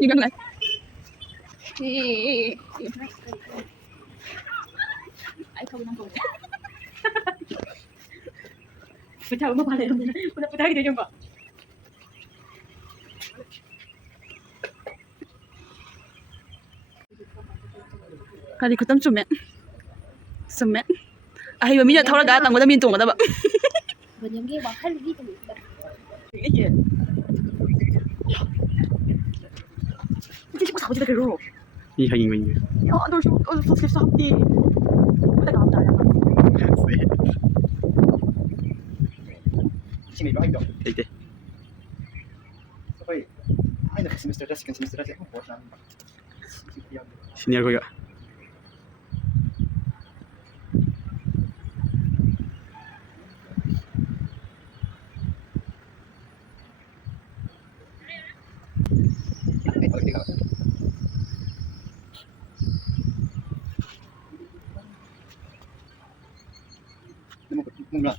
Yung ganun. Ay, kawin ng kawin. Putaw mo pala yun. Putay din yung ba? Kali ko tam sumet. Sumet. Ay, minyak thau ga tang ko da min tung da ba. Banyak ge bakal gitu. Iya. Jadi aku tahu kita kerja. いいハイングいいね。 Ja, då så ska jag stoppa det. Det kan ta det. 1年いる間、いて。så var eine semester das kan semester das på plan. Senior ko ya. Många